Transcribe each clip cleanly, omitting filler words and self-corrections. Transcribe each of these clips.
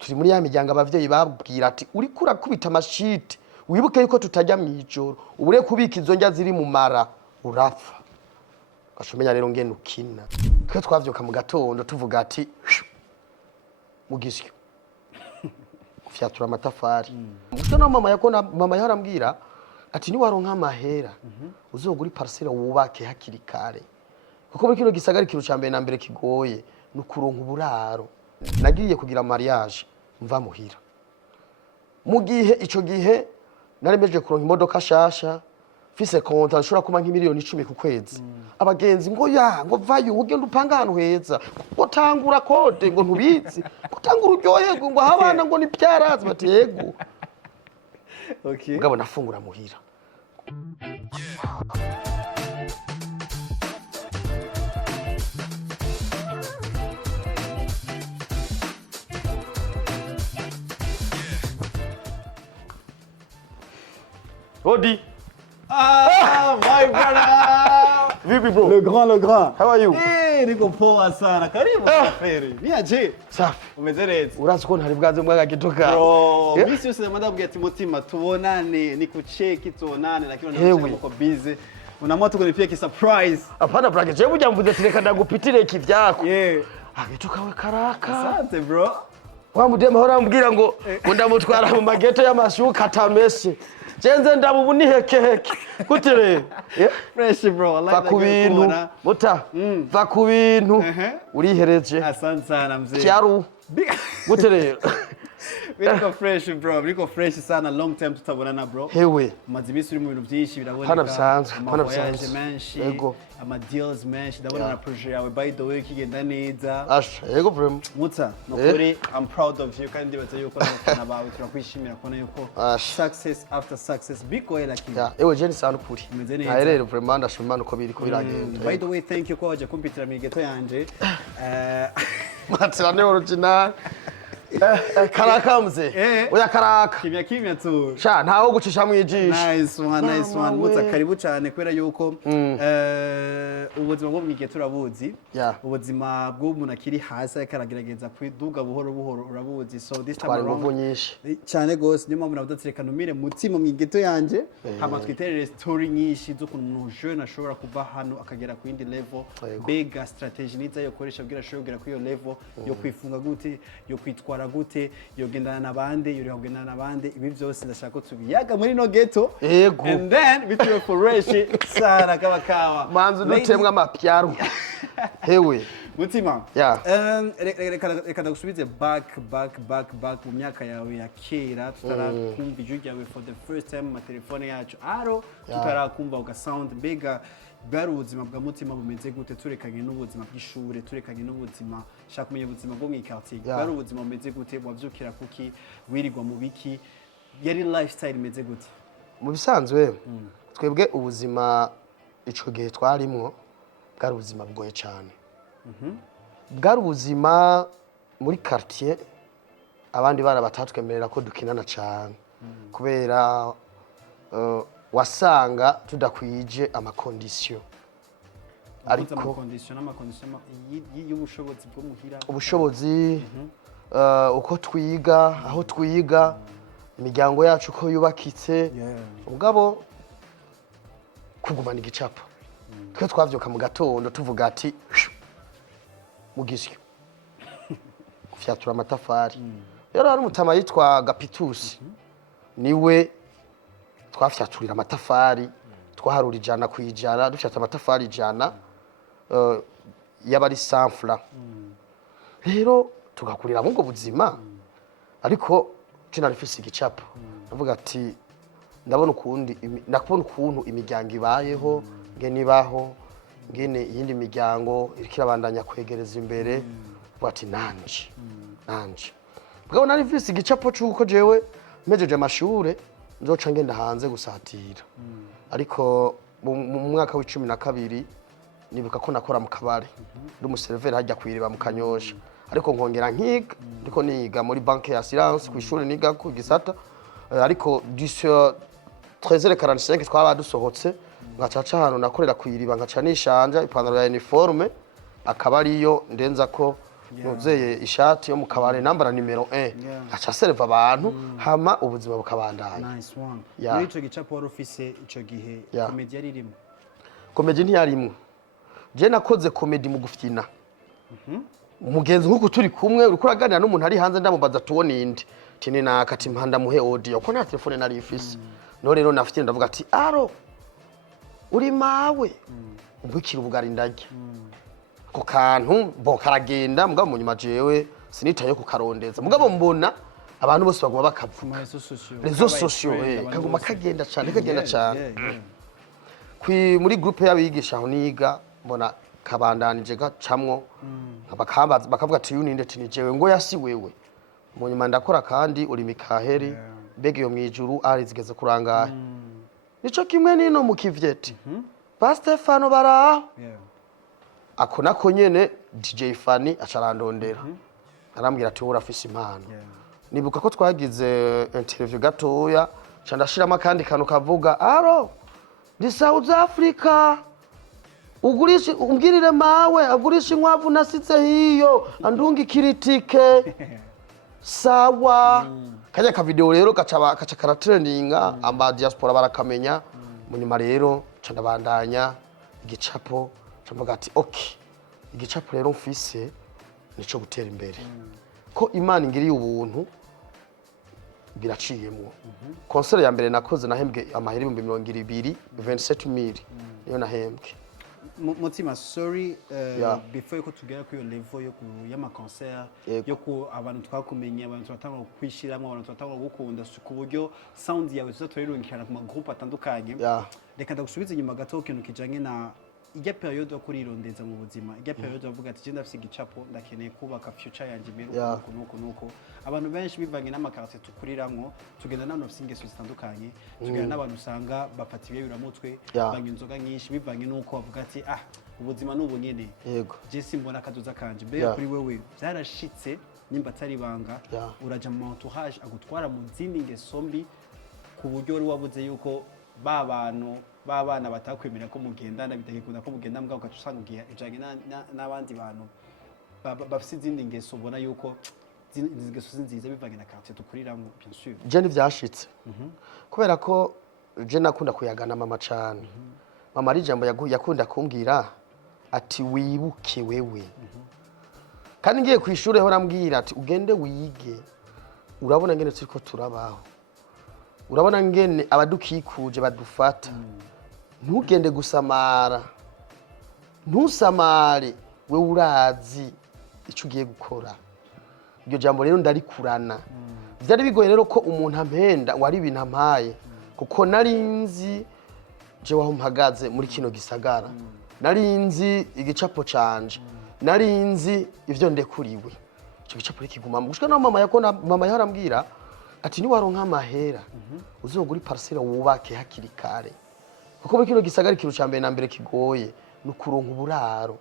turi muri ya miryango abavyeyi babwira ati uriko urakubita amashiti wibuke yuko tutajya mwijoro ubure kubika izo njya ziri mu mara urapfa gashomenya rero ngene ukina twe twavyuka mu gatondo tuvuga ati mugisyo gufyatura amatafari muto na mama yarambwira ati ni waronka amahera uzogura parcelle wubake hakiri kare kuko muri kino gisagara ikintu ca mbere na mbere kigoye nukuronka uburaro nagiye kugira mariage mva muhira mu gihe ico gihe naremeje kuronka imodoka shasha fise konta nshobora kuma nk'imiliyoni 10 ku kwezi abagenzi ngo ngo vayo ugenda upanga ahantu heza ngo tangura kode ngo ntubizi gutangura uryoherwe ngo abana ngo ni byarazi bati yego okay ngabo nafungura muhira Rodi. Ah, my brother. Vipi bro? Le grand. How are you? Niko poa sana. Karibu safari. Ni aje? Safi. Umezeretse? Urazi ko ntari bwaze mwaga gitoka. Bro, misi yose ndababwiye ati Mutima tubonane nikucheki tuonane lakini unacheka uko busy. Unaamua tukunipia ki surprise. Hapana brake, je buja mvuze tireka ndagupitire kivyako. Yeah. Agitoka we karaka. Asante bro. Wa mudema hora ambwira ngo ndamutwara mu mageto y'amashuka atameshe. Jenze ndabubu ni heke. Gute rero? Fresh bro. I like that. Vakubintu. Muta. Vakubintu. Urihereje. Asante sana mzee. Cyaru. Gute rero? Biriko fresh bro. Biriko fresh sana long time tutabonana bro. Hewe. Mazibisi uri mu bintu byinshi biraboneka. Hana bisanzwe. Hana Voyage bisanzwe. menshi. Yego. Ama deals menshi. Ndabona na project yawe by the way kigenda neza. Asha, yego bro. Muta, nokuri I'm proud of you kandi baza yuko n'abana bawe turakwishimira kubona yuko success after success bigoye lakini. Ya, ewe jeni sana kuri. Umeze neza. Na rero vraiment ndashimana uko biriko biragenda. By the way, thank you ko waje kumpitira mu ghetto yanje. Matsira ne original. Karaka mze. Oya karaka. Kimya tu. Sha ntaho gucisha mu ijisho. Nice one. Muta karibu cyane kwera yuko ubuzima bwo mu ghetto urabuzi. Ubuzima bw'umuntu akiri hasi akaragerageza kwiduga buhoro urabuzi. So this time around cyane gose niyo mpamvu nabudatsireka numire Mutima mu ghetto yanje. Hama twiterere story nyinshi zo kuntu umuntu jeune ashobora kuva hano akagera ku yindi level. Mbega strategy niza yo koresha bwira ashobora kuri iyo level yo kwifunga gute yo kwitwara gute yogendana nabande yuri kugendana nabande ibi byose ndashaka ko tubiyaga muri no ghetto yego and then bitwe foreshi sana kabakawa manzu dutemwa amapyaro hewe Mutima reka ndagusubize back mu myaka yawe ya kera tutarakumva ijwi ryawe for the first time mu telefone yacu tutarakumva uga sound Mbega bwari ubuzima bwa Mutima bumeze gute turekanye n'ubuzima bw'ishure turekanye n'ubuzima shaka kumenya ubuzima bwo mu quartier bwari ubuzima bumeze gute wavyukira kuki wirirwa mu biki yari lifestyle imeze gute mu bisanzwe twebwe ubuzima ico gihe twarimwo bwari ubuzima bwoye cyane bwari ubuzima muri quartier abandi bana batatwemerera ko dukinana cyane kubera wasanga tudakwije amakondisiyo ariko amakondisiyo y'ubushobozi bwo muhira ubushobozi uko twiga aho twiga imiryango yacu ko yubakitse ubwabo kugumana igicapo twe twavyuka mu gatondo tuvuga ati mugisyo gufyatura amatafari rero hari umutama yitwa Gapitusi niwe twafyaturira amatafari twaharura ijana kwijana dufyata amatafari ijana yabari sanfra rero tugakurira mu ngo buzima ariko cina rifise igicapo ndavuga ati ndabona ukuntu imiryango ibayeho ngene ibaho ngene iyindi miryango irikirabandanya kwegereza imbere bati nanje bwo nari rifise igicapo cyuko jewe mejeje amashure nzoca ngenda hanze gusatira ariko mu mwaka wa 12 nibuka ko nakora mu kabare ndi umuserveur hajya kwiriba mu Kanyosha ariko nkongera nkiga ndiko niga muri banque ya assurance ku ishuri niga ku gisata ariko 13:45 twaba dusohotse ngacaca hano nakorera kwiriba ngaca nishanja ipantaro ya uniforme akaba ariyo ndenza ko nuzeye ishati yo mu kabare nambara nimero 1 aca serva abantu hama ubuzima bukabandanya. Nice one. Muri ico gicapo wari ufise ico gihe comédie yari irimo? Comédie ntiyarimwe. Je nakoze comédie mu gufyina. Umugenzi nkuko turi kumwe uriko uraganira n'umuntu ari hanze ndamubaza tubone indi. Tini nakati mpanda muhe audio ko nta telefone nari ifise. No rero nafite ndavuga ati aro uri mawe ubwikira ubugari ndajya. Ko kantu bo karagenda mugabo mu nyuma jewe sinitaye ku karondeza mugabo mbona abantu bose baguma bakavuga rezo sociaux kaguma kagenda cyane muri groupe y'abigisha aho niga mbona kabandanije gacamwo bakavuga ati yuninde ati nijewe ngo yasi wewe mu nyuma ndakora kandi uri mikaheri Mbega yo mwijuru ari zigeze kurangaye nico kimwe nino mu kivyeti ba Stefano baraho ako nako nyene DJ Fanny acarandondera arambwira ati urafise impano nibuka ko twagize interview gatoya candashiramo kandi kantu kavuga aro di South Africa ugurisha umbwirire mawe agurisha inkwavu nasize hiyo andungi kiritike sawa kanya ka video rero kaca karatrendinga amba diaspora barakamenya munyuma rero candabandanya igicapo camvuga ati okay igicapo rero mfise nico gutera imbere ko Imana ingiriye ubuntu biraciyemwo concert ya mbere nakoze nahembwe amahera 220,000 niyo nahembwe. Mutima, sorry before ko tugera ku yo level yo y'ama concert yo ku abantu twakumenye abantu twatanga kwishiramo abantu twatanga gukunda ku buryo sound yawe tuzatorerungikana ku ma groupe atandukanye reka ndagusubiza inyuma gato kintu kijanye na ijya periode yo kurirondeza mu buzima ijya periode bavuga ati je ndafise igicapo ndakeneye kubaka future yanje mbere nuko abantu benshi bivanye n'amakarate tukuriramwo tugenda n'abantu bafise ingeso zitandukanye tugenda n'abantu usanga bafatiye biramutwe banga inzoga nyinshi bivanye nuko bavuga ati ubuzima n'ubu nyene je simbona akaduza kanje mbere kuri wewe byarashitse nimba atari banga uraja mu entourage agutwara mu zindi ngeso mbi ku buryo wari wabuze yuko babana batakwemera ko mugendana bitakikunda ko mugenda mbwa ukacusanga ugiye ijanye n'abandi bantu bafise izindi ngeso ubona yuko ingeso nziza bivanye na quartier tukuriramwo bien sûr. Je ntivyashitse kubera ko je nakunda kuyagana mama cyane mama ari jambo yakunda kumbwira ati wibuke wewe kandi ngiye kwishure ho rambwira ati ugende wige urabona ngene turiko turabaho urabona ngene abadukikuje badufata ntugende gusamara ntusamare we urazi ico ugiye gukora iryo jambo rero ndarikurana byari bigoye rero ko umuntu ampenda wari ibintu ampaye kuko narinzi je waho mpagaze muri kino gisagara narinzi igicapo canje narinzi ivyo ndekuriwe ico gicapo kiguma gushika na mama yarambwira ati ni waronka amahera uzogura parcelle wubake hakiri kare kuko muri kino gisagara ikintu ca mbere na mbere kigoye nukuronka uburaro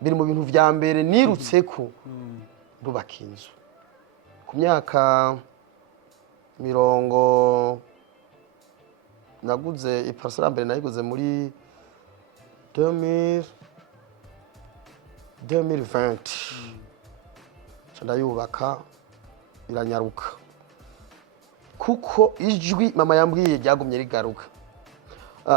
biri mu bintu vya mbere nirutseko ndubaka inzu ku myaka 70 naguze iparcelle mbere nayiguze muri 2020 ndayubaka iranyaruka kuko ijwi mama yambwiye ryagumye rigaruka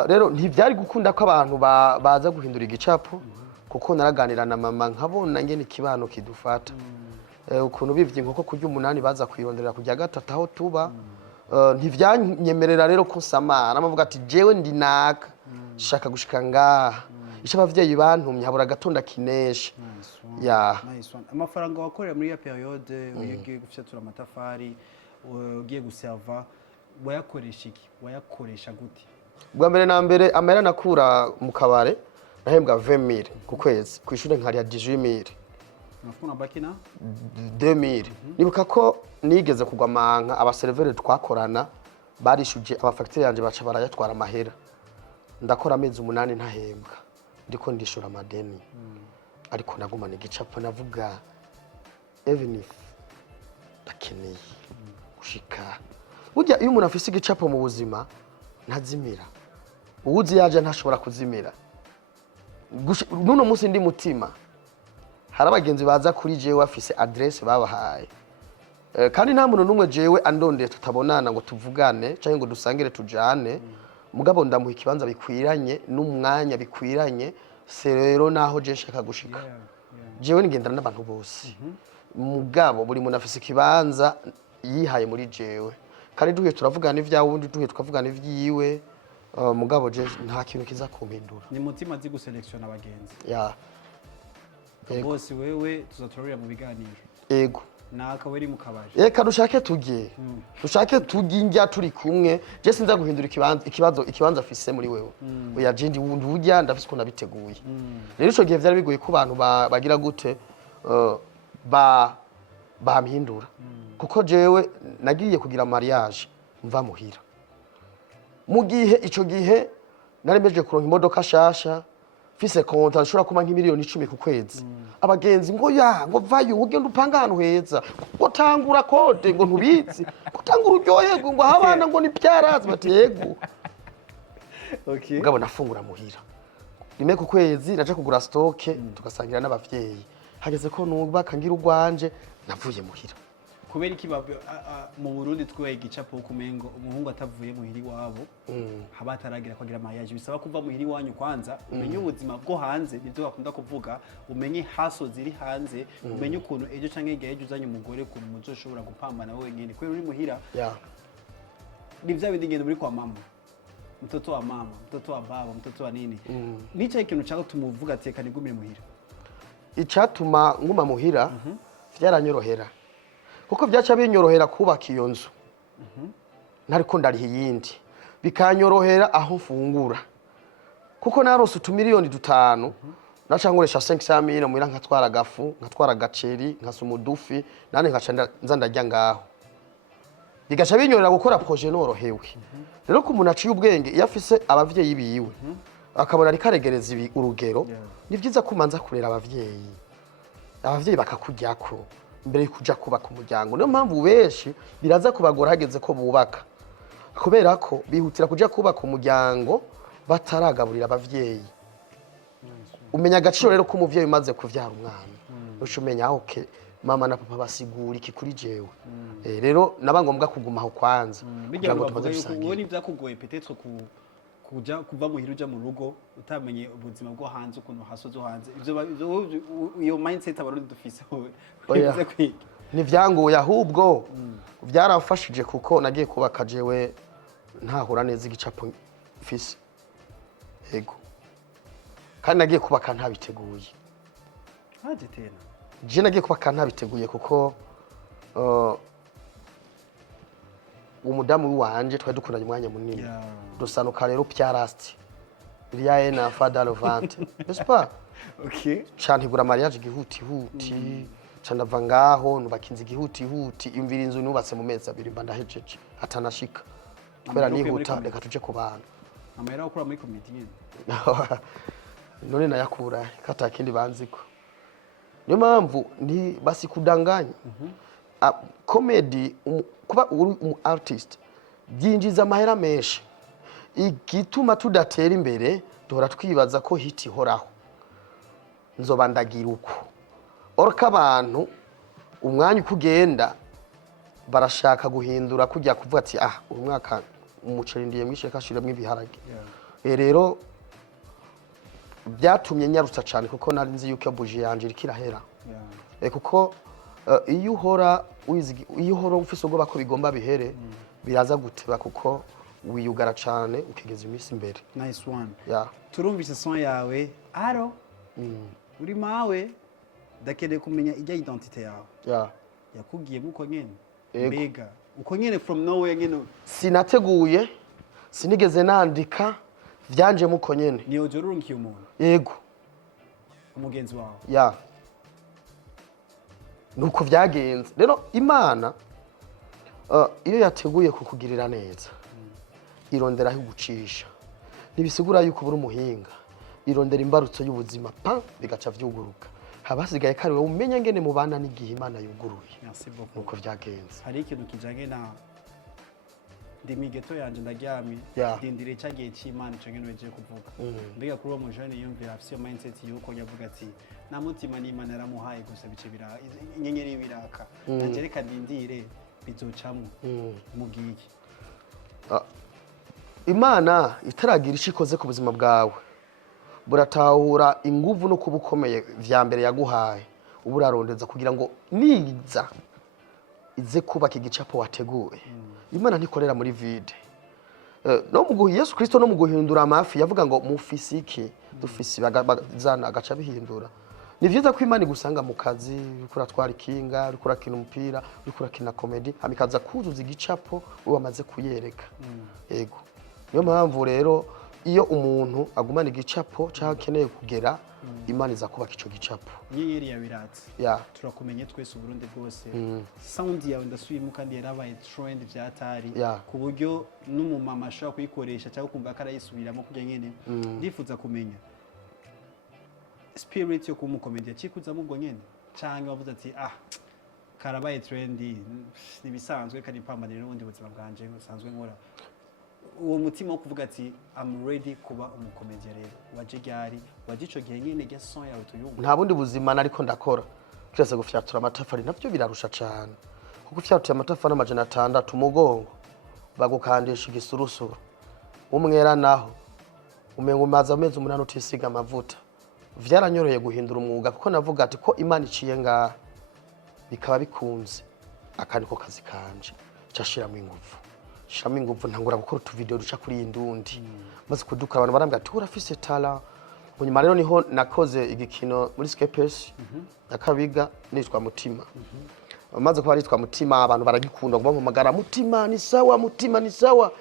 rero ntivyari gukunda ko abantu baza guhindura igicapo kuko naraganira na mama nkabona ngene kibano kidufata ukuntu bivye nkoko kurya umunani baza kwironderera kujya gatatu aho tuba ntivyanyemerera rero ko samara amavuga ati jewe ndi naka shaka gushika ngaha isha abavyeyi bantumye habura gatonda kinesha amafaranga wakorera muri ya periode ugiye gufyatura amatafari ugiye guserva wayakoresha iki wayakoresha gute bwa mbere na mbere amera nakura mu kabare nahembwa 20,000 ku kwezi kwishure nkari ya 18,000 nafuna bakina 2000 nibuka ko nigeze kugwa manka abaservere twakorana barishuje abafacture yanje baca barayatwara amahera ndakora amezi 8 ntahembwa ndiko ndishura amadeni ariko nagumana igicapo navuga even if ndakeneye gushika burya iyo umuntu afise igicapo mu buzima ntazimira uwuzi yaje ntashobora kuzimira nuno munsi ndi mutima hari abagenzi baza kuri jewe afise adresse babahaye kandi nta muntu numwe jewe andondeye tutabonana ngo tuvugane cyangwa ngo dusangire tujane mugabo ndamuha ikibanza bikwiranye n'umwanya bikwiranye rero naho je nshaka gushika jewe nigendana n'abantu bose mugabo buri muntu afise ikibanza yihaye muri jewe kandi duhe turavugana ivyawe ubundi duhe tukavugana ivyiwe mugabo je nta kintu kiza kumpindura ni mutima azi guselektiona abagenzi Kaboss wewe tuzatorera mu biganiro ego naka weri mu kabaje reka dushake tujye njya turi kumwe je sinza guhindura ikibanza afise muri wewe oya je ndi wundi ujya ndafise ko nabiteguye rero ico gihe vyari bigoye ku bantu bagira gute bampindura kuko jewe nagiye kugira mariage mva muhira mu gihe ico gihe nari meje kuronka imodoka shasha fise konta nshobora kuba nk'imiliyoni 10 ku kwezi abagenzi ngo ngo vayo ugenda upanga ahantu heza ngo tangura kode ngo ntubizi ngo tangura uryoherwe ngo abana ngo ni byarazi bati yego ngabo nafungura muhira rimwe ku kwezi naje kugura stock tugasangira n'abavyeyi hageze ko nubaka ngira urwanje navuye muhira kubera iki mu Burundi twe igicapo kumengo umuhungu atavuye muhiri wabo haba ataragira kwagira mariage bisaba kuva muhiri wanyu kwanza umenye ubuzima bwo hanze nivyo bakunda kuvuga umenye haso ziri hanze umenye ukuntu ejo canke igihe ejo uzanye umugore ku muzoshobora gupambana wowe nyene kwera uri muhira ni vya bindi ngendo muri kwa mama mtoto wa mama mtoto wa baba mtoto wa nini nico ikintu cyago tumuvuga ati reka nigumire muhira icatuma nguma muhira vyaranyorohera kuko byaca binyorohera kubaka iyo nzu ntariko ndariha yindi bikanyorohera aho mfungura kuko narose utumiliyoni 5 naca nkoresha 500,000 muhira nkatwara agafu nkatwara gaceri nkasumudufi nane nkaca nza ndarya ngaho bigaca binyorera gukora projet norohewe rero ko umuntu aciye ubwenge iyo afise abavyeyi biwe akabona ari karegereza urugero ni byiza kumanza kurera abavyeyi bakakuryako mbere kuja kubaka umuryango niyo mpamvu benshi biraza kubagora hageze ko bubaka kubera ko bihutira kuja kubaka umuryango bataragaburira abavyeyi umenya agaciro rero ko umuvyeyi umaze kuvyara umwana ushumenya okay mama na papa basigura iki kuri jewe rero nabangombwa kuguma aho kwanza kugira ngo tumaze gusangira uwo nivyakugoye peut-être kuva muhira uja mu rugo utamenye ubuzima bwo hanze ukuntu hasozo hanze iyo mindset abarundi dufise bize kwiga nivyangoye ahubwo byarafashije kuko nagiye kubaka jewe ntahura neza igicapo mfise yego kandi nagiye kubaka ntabiteguye je nagiye kubaka ntabiteguye kuko umudamu wanje twari dukundanye umwanya munini dusanuka rero pyarasti iriya na fada levante n'est-ce pas chantigura mariage gihuti candava ngaho nubakinze gihuti imvira inzu nubatse mu mezi 2 mba ndahejeje atanashika kubera nihuta reka tuje ku bana amahera ukura muri comédie none nayakura kata kindi banziko niyo mpamvu ni basi kudanganya comédie kuba uri artist byinjiza amahera menshi igituma tudatera imbere duhora twibaza ko hit ihoraho nzobandagira uko orka abantu umwanya ukugenda barashaka guhindura kujya kuvuga ati uyu mwaka umuceri ndiye mwishe kashiremwe ibiharage rero byatumye nyarutsa cyane kuko nari nzi yuko buje yanje irikirahera kuko iyo uhora ufise ubwoba ko bigomba bihere biraza guteba kuko wiyugara cyane ukigeza iminsi imbere. Nice one. Turumvise son yawe aro uri mawe dakeneye kumenya ijya identite yawe yakugiye muko nyene Mbega uko nyene from nowhere nyene sinateguye sinigeze nandika vyanje muko nyene ni ojoro urunkiye umuntu yego umugenzi wawe nuko vyagenze rero Imana iyo yateguye kukugirira neza irondera aho gucisha nibisigura yuko buri umuhinga irondera imbarutso y'ubuzima bigaca vyuguruka habasigaye kari we umenya ngene mubana n'igihe Imana yuguruye nuko vyagenze hari ikintu kijanye ndi mu ghetto yanje ndaryamye ndindire cya gihe cy'Imana cyo ngene weje kuvuga mbega kuri uwo mujane yumvira afite iyo mindset yuko yavuga ati na mutima n'Imana yaramuhaye gusa bice inyenyeri biraka nanje reka ndindire bizocamwe mugiki Imana itaragira icikoze ku buzima bwawe buratahura inguvu no kubukomeye vya mbere yaguhaye uburarondeza kugira ngo niza ize kubaka igicapo wateguye. Imana ntikorera muri vide. No mu Yesu Kristo no mu guhindura amafi yavuga ngo mufisiki dufisi bagazana agaca bihindura. Ni vyiza ko Imana igusanga mu kazi uriko uratwara ikinga uriko urakina umupira uriko urakina comédie amikaza kuzuza igicapo wamaze kuyereka. Yego niyo mpamvu rero iyo umuntu agumana igicapo cyangwa akeneye kugera Imana iza kubaka ico gicapo. Yeri ya biratse turakumenye twese Burundi bwose sound yawe ndasubiyemo kandi yarabaye trend vyatari ku buryo n'umumama ashobora kuyikoresha cyangwa kumva akarayisubiramo kujya nyene ndifuza kumenya spirit yo kumukomedya cikuzamo ubwo nyene cyangwa bavuze ati karabaye trendy nibisanzwe kandi pambanire n'ubundi buzima bwanje busanzwe nkora uwo mutima wo kuvuga ati I'm ready kuba umukomedya rero waje gyari waje ico gihe nyene ge son yawe tuyumva nta bundi buzima nariko ndakora kirase gufyatura amatafari navyo birarusha cyane kuko ufyatura amatafari amajana 6 umugongo bagukandisha igisurusuru umwera naho umengo maza amezi 8 utisiga amavuta vyaranyoroye guhindura umwuga kuko navuga ati ko Imana iciye nga bikaba bikunze akaniko kazi kanje cyashiramo ingufu shiramo ingufu ntangura gukora tu video duca kuri indundi maze kuduka abantu barambya ati urafise tala munyuma rero niho nakoze igikino muri Skepes nakabiga nitwa Mutima maze kuba nitwa Mutima abantu baragikunda kuba mu magara Mutima ni sawa Mutima ni sawa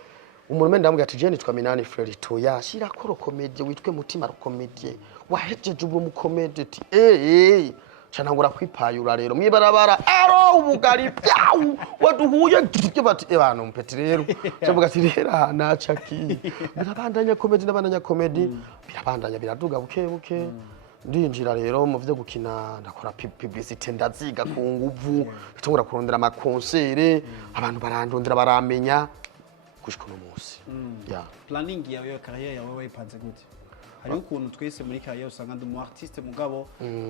umuntu ndambya ati je nitwa Minani Frerito yashira ko comédie witwe Mutima comédie wahejeje ubu mu comédie ati canangura kwipayura rero mwibarabara aro ubugari pyawu waduhuye gitike bati abantu mpeti rero cyavuga ati rera nacaki birabandanya comédie birabandanya biraduga buke ndinjira rero mu vyo gukina ndakora publicité ndaziga ku nguvu bitongura kurondera ama concert abantu barandondera baramenya gushika no munsi planning yawe ya career yawe wayipanze gute hari ukuntu twese muri career usanga ndi mu artiste mugabo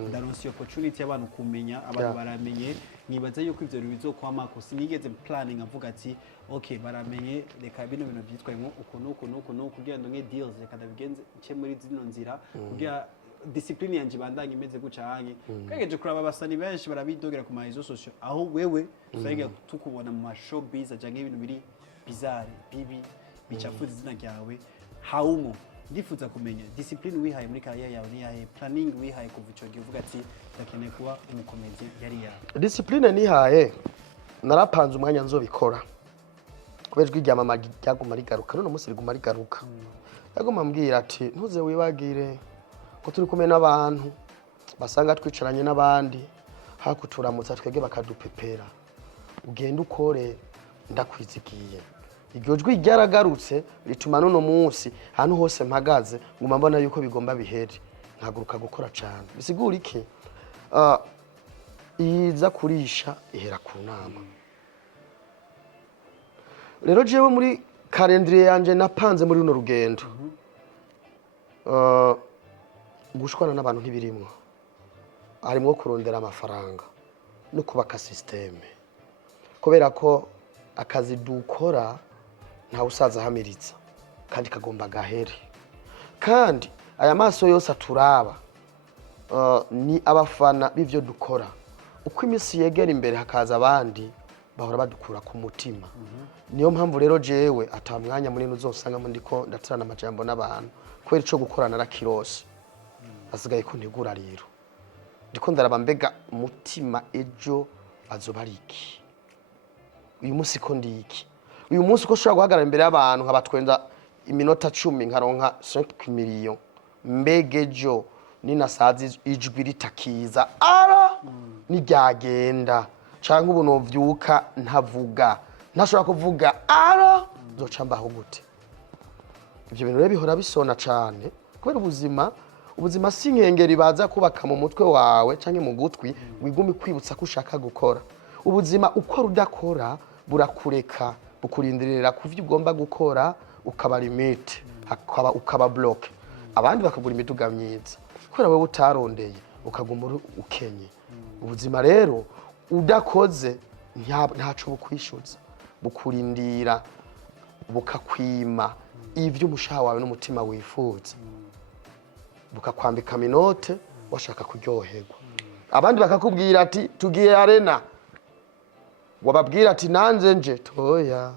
ndaronse opportunity y'abantu kumenya abantu baramenye nibaza yuko ivyo bizokwama ko sinigeze planning avuga ati okay baramenye reka bino bintu byitwayemo ukuntu kugira ngo nge deals reka ndabigenze cye muri zino nzira kugira discipline yanje bandanye imeze guca hangi kageje kuraba abasani benshi barabidogera ku marezo social aho wewe usanga tukubona mu showbiz ajanye ibintu biri bizarre bibi bicafuza izina ryawe haumo ndifuza kumenya discipline wihaye muri career yawe ni yahe planning wihaye kuva ico gihe uvuga ati ndakeneye kuba umukomedi yari yawe discipline nihaye narapanze umwanya nzobikora kubejwe irya mama ryaguma rigaruka none umunsi riguma rigaruka yaguma mbwira ati ntuze wibagire ko turi kumwe n'abantu basanga twicaranye n'abandi hakuturamutsa twege bakadupepera ugenda ukore ndakwizigiye iryo jwi ryaragarutse rituma none munsi hano hose mpagaze nguma mbona yuko bigomba bihere ntaguruka gukora cyane bisigura iki iza kurisha ihera ku nama rero jewe muri calendrier yanje napanze muri runo rugendo gushwana n'abantu ntibirimwo harimo kurondera amafaranga no kubaka systeme kubera ko akazi dukora nta usaza hamiritsa kandi kagomba gahere kandi aya maso yose aturaba ni abafana b'ivyo dukora uko imisi yegera imbere hakaza abandi bahora badukura ku mutima niyo mpamvu rero jewe atamwanya munini uzosanga mu ndiko ndatirana amajambo n'abantu kubera ico gukorana rakirose asigaye ko ntegura rero ndiko ndaraba mbega Mutima ejo azobariki uyu munsi ko ndiki uyu munsi ko shobora guhagarara imbere y'abantu nkabatwenda iminota 10 nkaronka 5 million mbega ejo ninasazi ijwi ritakiza ni ryagenda canke ubu novyuka ntavuga ntashobora kuvuga zoca mbaho gute ivyo bintu rero bihora bisona cane kubera ubuzima si nkengeri baza kubaka mu mutwe wawe canke mu gutwi wigumi kwibutsa ko ushaka gukora ubuzima ukora udakora burakureka bukurindirira ku vyo ugomba gukora ukaba limite ukaba block abandi bakagura imiduga myiza kubera wewe utarondeye ukaguma ukenye ubuzima rero udakoze ntaco bukwishuza bukurindira bukakwima ivyo umushaha wawe n'umutima wifuza bukakwambika minote washaka kuryoherwa abandi bakakubwira ati tugiye arena wababwira ati nanze nje toya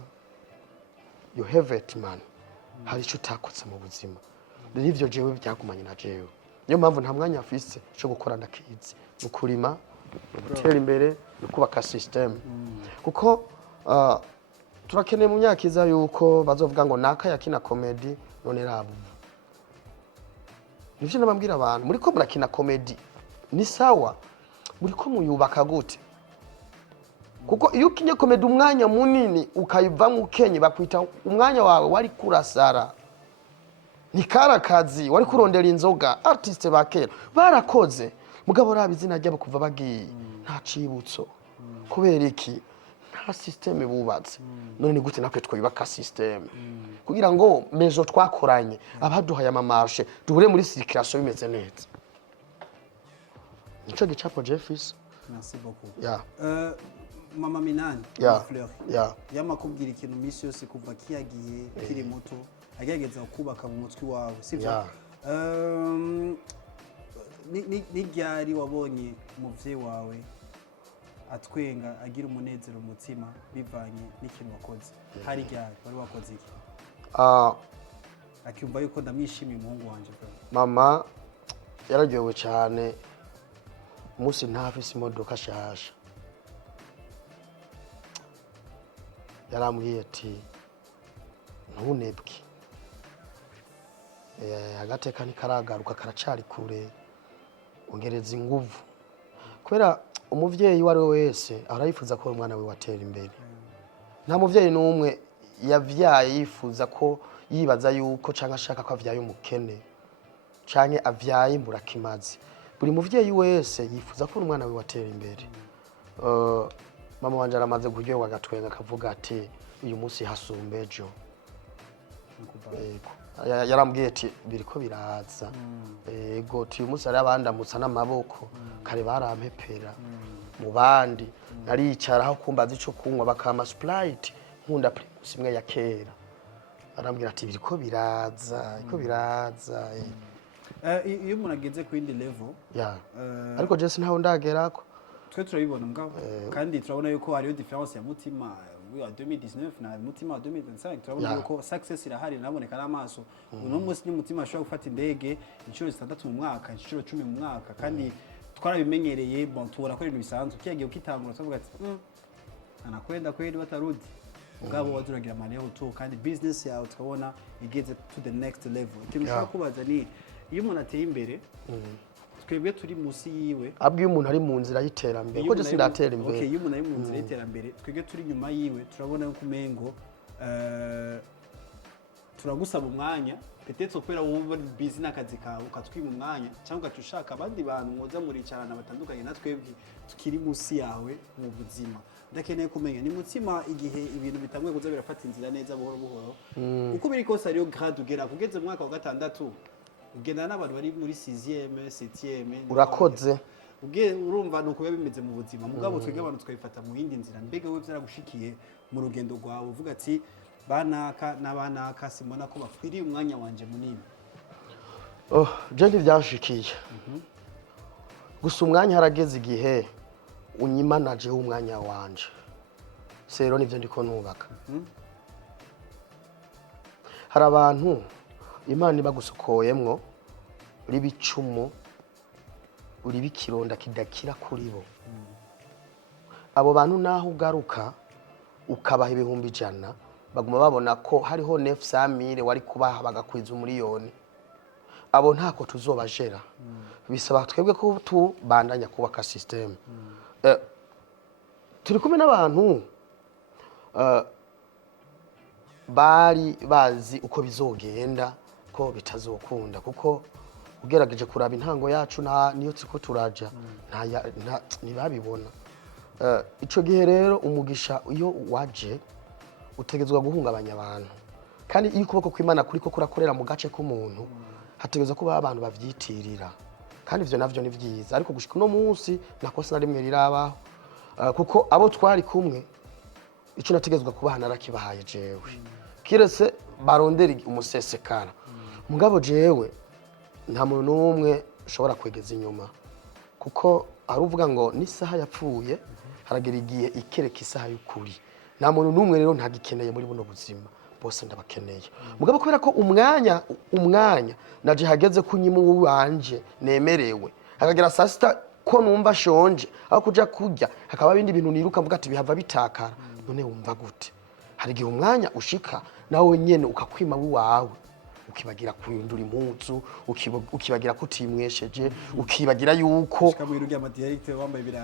you have it man hari icyo utakotse mu buzima rero ivyo jewe byagumanye na jewe niyo mpamvu nta mwanya afise cyo gukora ndakizi ukurima gutera imbere no kubaka system kuko turakeneye mu myaka iza yuko bazovuga ngo naka yakina comédie none rabo nivyo nabambwira abantu muri ko murakina comédie ni sawa muri ko muyubaka gute kuko iyo ukinye comédie umwanya munini ukayivamwo ukenye bakwita umwanya wawe wariko urasara ni karakazi wari kurondera inzoga artiste bakera barakoze mugabo raba izina ryabo kuva bagiye nta cibutso kubera iki nta systeme bubatse none ni gute nakwe twibaka systeme kugira ngo mezo twakoranye abaduhaye amamarche duhure muri circulation bimeze neza nico gicapo Jeffis. Merci beaucoup. Yeah. Mama Minani, yeah. Fleur. Yeah. Yamakubwira ikintu misi yose kuva kiyagiye kiri muto agerageza kubaka mu mutwe wawe sivyo? Yeah. Ni ryari wabonye umuvyeyi wawe atwenga agira umunezero mutima bivanye n'ikintu wakoze hari ryari wari wakoze iki akumva yuko ndamwishimiye umuhungu wanje mama yararyohewe cyane umunsi ntafise imodoka shasha yarambwiye ati ntunebwe agateka ntikaragaruka karacari kure ongereza inguvu kubera umuvyeyi wari wese arayifuza ko umwana we watera imbere nta muvyeyi n'umwe yavyaye yifuza ko yibaza yuko canke ashaka ko avyaye umukene canke avyaye imburakimazi buri muvyeyi wese yifuza ko umwana we watera imbere mama wanje aramaze kuryoherwa agatwenga akavuga ati uyu munsi hasumba ejo yarambwiye ati biriko biraza ego uyu munsi ari abandamutsa n'amaboko kare barampepera mu bandi naricara aho kumbaza ico kunywa bakama Sprite nkunda primus imwe ya kera arambwira ati biriko biraza iyo umuntu ageze ku yindi level ariko je sintaho ndagerako twe turabibona mugabo kandi turabona yuko hariyo difference ya Mutima wa 2019 na Mutima wa 2025 turabona yuko success irahari naboneka n'amaso uno munsi ni Mutima ashobora gufata indege inshuro 6 mu mwaka inshuro 10 mu mwaka kandi twarabimenyereye bon tubona ko ibintu bisanzwe kiyagiye ukitangura tuvuga ati anakwenda kweli batarudi mugabo wazuragira mali yaho tu kandi business yawe tukabona igeze to the next level ikintu ushaka kubaza ni iyo umuntu ateye imbere twebwe turi musi yiwe abwiye umuntu ari mu nzira y'iterambere ko je sindatera imbere okay iyo umuntu ari mu nzira y'iterambere twebwe turi nyuma yiwe turabona yuko umengo turagusaba umwanya peut-être kubera wowe busy n'akazi kawe ukatwima umwanya cyangwa ugacushaka abandi bantu mwoza muricarana batandukanye na twebwe tukiri musi yawe mu buzima ndakeneye kumenya ni Mutima igihe ibintu bitanguye kuza birafata inzira neza buhoro buhoro uko biri kose ariyo grade ugera kugeze mu mwaka wa gatandatu ugenda n'abantu bari muri 6e 7e urakoze urumva nuko biba bimeze mu buzima mugabo twege abantu twayifata mu yindi nzira mbega we byaragushikiye mu rugendo rwawe uvuga ati banaka n'abanaka simona ko bakwiriye umwanya wanje munini je ntivyashikiye gusa umwanya harageze igihe unyimanaje w'umwanya wanje sero nivyo ndiko nubaka hari abantu Imana ibagusokoyemwo ribicumu uri bikironda kidakira kuri bo abo bantu naho ugaruka ukabaha ibihumbi 100 baguma babona ko hariho 900,000 wari kubaha bagakwiza umuriyoni abo ntako tuzobajera bisaba twebwe ko tubandanya kubaka system turi kumwe n'abantu bari bazi uko bizogenda ko bitazokunda kuko ugerageje kuraba intango yacu niyo tsiko turaja ntibabibona ico gihe rero umugisha iyo waje utegezwa guhungabanya abantu kandi iyo ukuboko kw'Imana kuriko kurakorera mu gace k'umuntu hategezwa kuba abantu bavyitirira kandi ivyo navyo ni vyiza ariko gushika no munsi nakosa na rimwe rirabaho kuko abo twari kumwe ico nategezwa kubaha narakibahaye jewe kiretse barondera umusesekara mugabo jewe nta muntu n'umwe ushobora kwegeza inyuma kuko aruvuga ngo n'isaha yapfuye haragera igihe ikereka isaha y'ukuri nta muntu n'umwe rero ntagikeneye muri buno buzima bose ndabakeneye mugabo kubera ko umwanya naje hageze kunyima wanje nemerewe hakagera saa sita ko numva shonje aho kuja kurya hakaba bindi bintu niruka mvuga ati bihava bitakara none wumva gute hari igihe umwanya ushika nawe nyene ukakwima wawe ukibagira kuyundura impuzu ukibagira kutimwesheje ukibagira yuko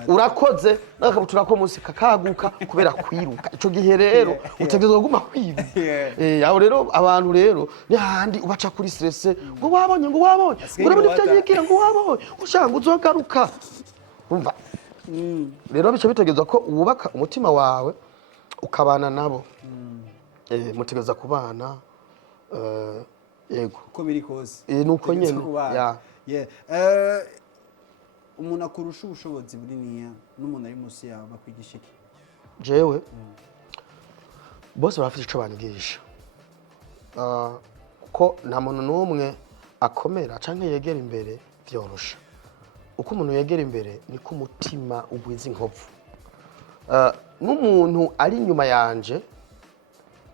urakoze nakabutura ko munsi kakaguka kubera kwiruka ico gihe rero utegezwe guma kwiba aho rero abantu rero ni handi ubaca kuri stress ngo wabonye urabona ivyagiye ngo wabonye ushanga uzogaruka umva rero bice bitegezwa ko wubaka umutima wawe ukabana nabo mutegeza kubana yego uko biri kose nuko nyene umuntu akurusha ubushobozi buniniya n'umuntu ari munsi yawe bakwigisha iki jewe bose barafite ico banyigisha ko nta muntu n'umwe akomera canke yegera imbere vyorosha uko umuntu yegera imbere niko umutima ugwiza inkovu n'umuntu ari inyuma yanje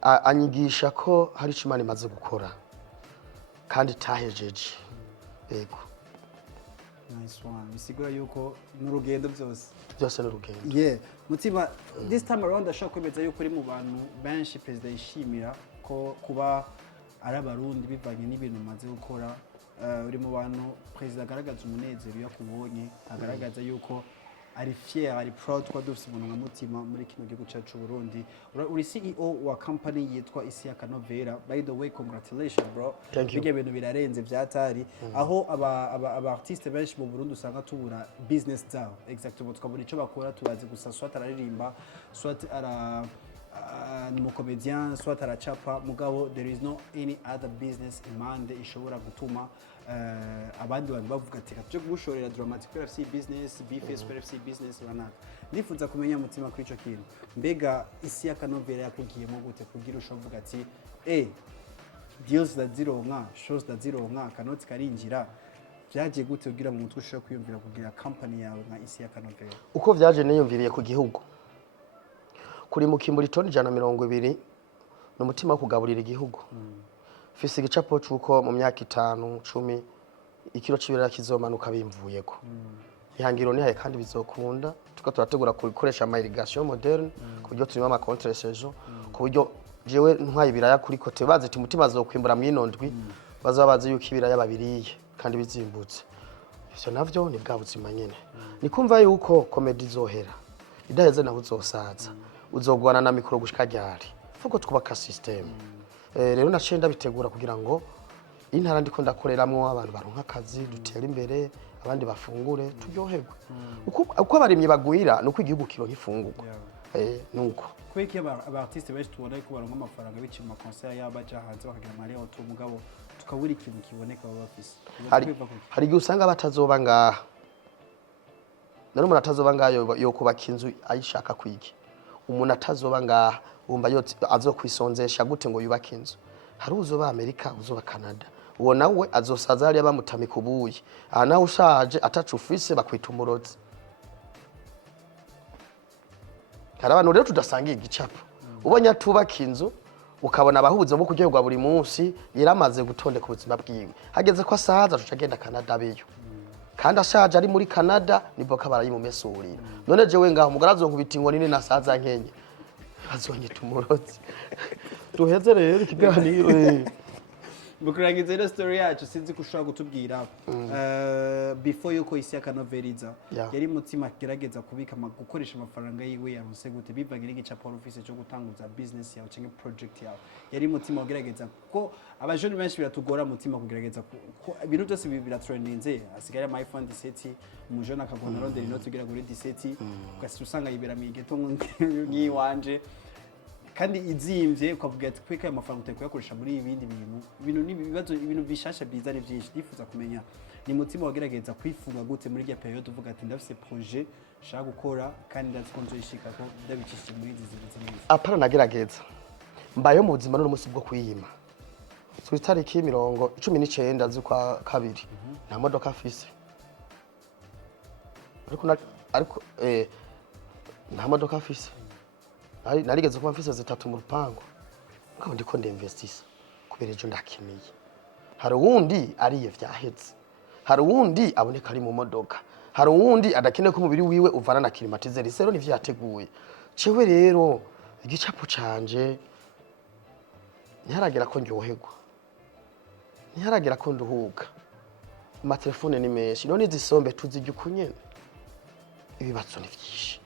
anyigisha ko hari ico Imana imaze gukora kandi tahejeje yego nice one bisigura yuko n'urugendo byose n'urugendo Mutima this time around ashaka kwemeza yuko uri mu bantu benshi president yishimira ko kuba ari abarundi bivanye n'ibintu umaze gukora uri mu bantu president agaragaza umunezero yakubonye agaragaza yuko ari fier ari proud kwa dufise umuntu nka Mutima muri kino gihugu cyacu Burundi uri CEO wa company yitwa isi ya Kanovera by the way congratulations bro bige bintu birarenze vyatari aho aba artiste benshi mu Burundi usanga tubura business zabo exactement tukabura ico bakora tubazi gusa soit araririmba soit ara ni mu comedian soit aracapa mugabo there is no any other business imande ishobora gutuma abandi bantu bavuga ati byo gushorera dramatic FC business BFS FC business runaka nifuza kumenya Mutima kuri ico kintu mbega isi ya Kanovera yakugiyemo gute kugira ushovuga ati deals da zero nka shows da zero nka kanoti karinjira byagiye gute kugira mu mutwe ushaka kwiyumvira kugira company yawe nka isi ya Kanovera uko vyaje niyumviriye ku gihugu kuri mu kimburi toni 120 n'umutima wo kugaburira igihugu fise igicapo cyuko mu myaka 5 10 ikiro c'ibirara kizomanuka bimvuyeko ihangiro nihaye kandi bizokunda turategura kubikoresha ama irrigation moderne ku buryo turimo ama contre saison ku buryo jewe ntwaye ibiraya kuri kote bazi ati Mutima azokwimbura mu inondwi bazabaze yuko ibiraya babiriye kandi bizimbutse ivyo navyo ni bwa buzima nyene nikumva yuko comedy zohera idaheze naho uzosaza uzogwana na mikoro gushika ryari fuko twubaka system rero naciye ndabitegura kugira ngo intara ndiko ndakoreramwo abantu baronka akazi dutera imbere abandi bafungure turyoherwe uko abarimye bagwira nuko igihugu kironka ifungurwa nuko kweki aba artiste benshi tubona ko baronka amafaranga biciye mu concert yabaja hanze bakagira mari auto mugabo tukabura ikintu kiboneka baba bafise hari igihe usanga batazoba ngaha nari umuntu atazoba ngaha yo kubaka inzu ayishaka kwiki umuntu atazoba ngaha umva yose azokwisonzesha gute ngo yubake inzu hari uzoba Amerika uzoba Canada uwo nawe azosaza hariya bamutamika ubuye aha nawe ushaje atacu ufise bakwita umurozi hari abantu rero tudasangiye igicapo ubonye atubaka inzu ukabona abahuza bo kuryoherwa buri munsi yaramaze gutondeka ubuzima bwiwe hageze ko asaza tuca agenda Canada beyo kandi ashaje ari muri Canada nibwo kabarayimumesurira none jewe ngaho umugore azonkubita inkoni ni nasaza nkenye azonyita umurozi duheze rero ikiganiro bukurangiza rero story yacu sinzi kushobora gutubwira before yuko isi ya Kanovera iza yari Mutima gerageza kubika gukoresha amafaranga yiwe yaronse gute bivanye n'igicapo office cyo gutanguza business yawe cyangwa project yawe yari Mutima ugerageza ko abajoni benshi biratugora Mutima kugerageza ibintu byose biratrendinze asigara my iPhone 17 umujoni akagona rondera ino tugira kuri 17 ugasi usanga yiberamiye ghetto nk'iwanje kandi izimvye ukavuga ati kweka ayo mafaranga utari kuyakoresha muri ibindi ibintu bishasha bizana byinshi nifuza kumenya ni Mutima wagerageza kwifunga gute muri rya periode uvuga ati ndafise projet shaka gukora kandi ndazi ko nzoyishika ko ndabicishije muri izi zibiri apara nagerageza mbayo mu buzima no munsi bwo kwiyima so itariki 19 z'ukwa kabiri nta modoka afise ariko nta modoka afise narigeze kuba mfise zitatu mu rupango ngabo ndiko ndinvestisa kubera ejo ndakimiye hari uwundi ariye vyaheze hari uwundi aboneka ari mu modoka hari uwundi adakeneye ko umubiri wiwe uvana na climatiseur rero nivyo yateguye cewe rero igicapo canje ntiharagera ko ndyoherwa ntiharagera ko nduhuka amatelefone ni menshi none izisombe tuzijya ukunyene ibibazo ni vyinshi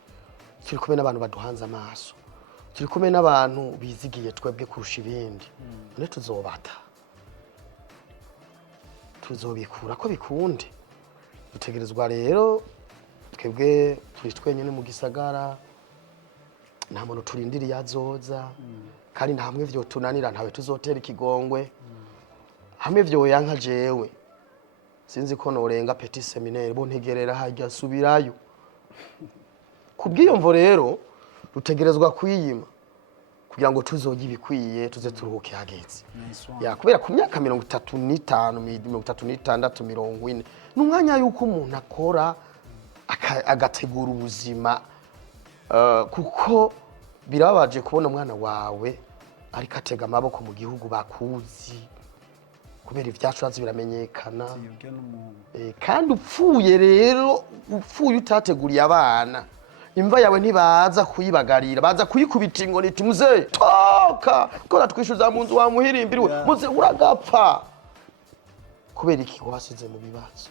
turi kumwe n'abantu baduhanze amaso turi kumwe n'abantu bizigiye twebwe kurusha ibindi none tuzobikura ko bikunde dutegerezwa rero twebwe turi twenyene mu gisagara nta muntu turindiriye azoza kandi nta hamwe vyo tunanira ntawe tuzotera ikigongwe hamwe vyo yanka jewe sinzi ko norenga petit seminaire bo ntegerera hajya subirayo kubwiyumvo rero rutegerezwa kwiyima kugira ngo tuzoge ibikwiye tuze turuhuke hageze ya kubera ku myaka 35 36 40 n'umwanya yuko umuntu akora agategura ubuzima kuko birabaje kubona umwana wawe ariko atega amaboko mu gihugu bakuzi kubera ivyacurazi biramenyekana kandi upfuye rero utateguriye abana imva yawe ntibaza kuyibagarira baza kuyikubita ingoni iti muze toka kora twishuza mu nzu wamuhirimbiriwe muze uragapfa kubera iki wasize mu bibazo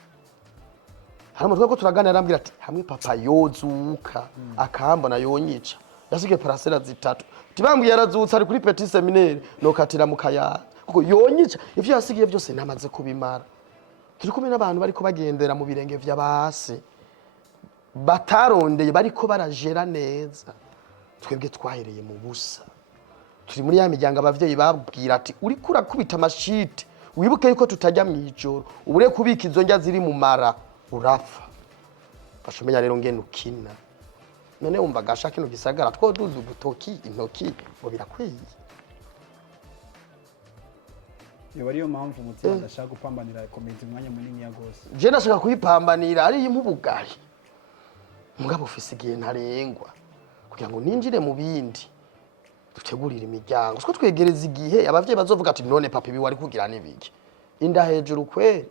hari umutwe ko turaganira arambwira ati hamwe papa yozuka akambona yonyica yasigaye parasera zitatu tibambwiye yarazutse ari kuri petit seminaire nokatira mu kaya kuko yonyica ivyo yasigiye byose namaze kubimara turi kumwe n'abantu bariko bagendera mu birenge vy'abase batarondeye bariko barajera neza twebwe twahereye mu busa turi muri ya miryango abavyeyi babwira ati uri kurakubita amashite wibuke yuko tutajya mwijoro ubure kubika izo njya ziri mu mara urapfa bashomenya rero ngene ukina none umva gasha kino gisagara twoduza ugutoki intoki ngo birakwiye yo bariyo mpamvu Mutima ndashaka gupambanira comédie mwanya munini ya gose je ndashaka kuyipambanira ari impubugari mugabo ufise igihe ntarengwa kugira ngo ninjire mu bindi dutegurira imiryango siko twegereza igihe abavyeyi bazovuga ati none papa ibi wari kugira nibiki inda hejuru kweli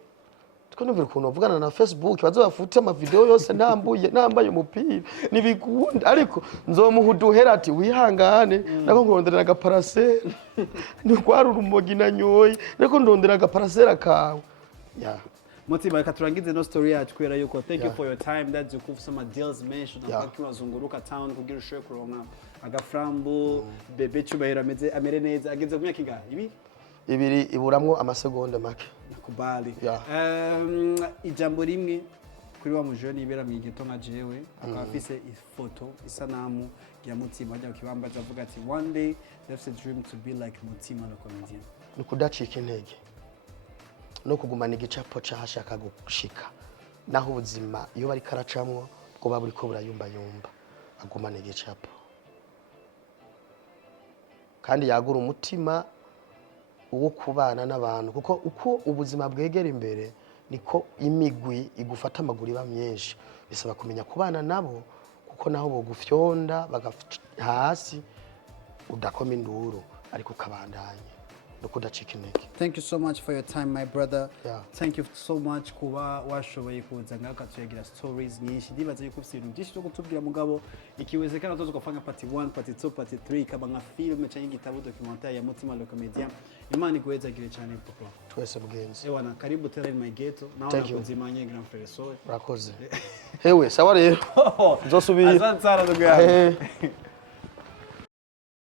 tuko numvira ukuntu bavugana na Facebook bazobafute ama video yose nambaye umupira nibikunda ariko nzomuhuduhera ati wihangane nako ngonderera agaparasera ni kwari urumogi na nyoyi nako ndondera agaparasera kawe yeah. Mutima reka turangize no story yacu kwera yuko thank you for your time that you kufisa some deals mentioned ukakiwa zunguruka town kugira ushoye kuronka agaframbo bebe cyubahira amere neza ageze kumyaka ingahe ibiri iburamwo amasegonda make nakubali ijambo rimwe kuri wa mujoni ibera mu ghetto nka jewe akaba afise ifoto isanamu ya Mutima ajya kibambaza avuga ati one day that's a dream to be like Mutima no comedian nukudacika intege no kugumana igicapo cyashaka gushika naho ubuzima iyo bari karacamwo bwo baburi ko burayumba agumana igicapo kandi yagura umutima uwo kubana n'abantu kuko uko ubuzima bwegera imbere niko imigwi igufata amaguru iba myinshi bisaba kumenya kubana nabo kuko naho bogufyonda bagafita hasi udakoma induru ariko ukabandanya Thank you so much for your time, my brother. Thank you so much kuba washoboye kuza ngaka tuyagira stories nyinshi ndibaza yuko ufite ibintu byinshi byo kutubwira mugabo ikiwezekana tuzo kufanya part 1 part 2 part 3 kaba nka film cyangwa igitabo documentaire ya Mutima le comédien imani kuweza gire cyane papa twese bwenzi ewana karibu tena in my ghetto naona kuzimanya grand frère so rakoze hewe sawa rero nzosubira asante sana ndugu yangu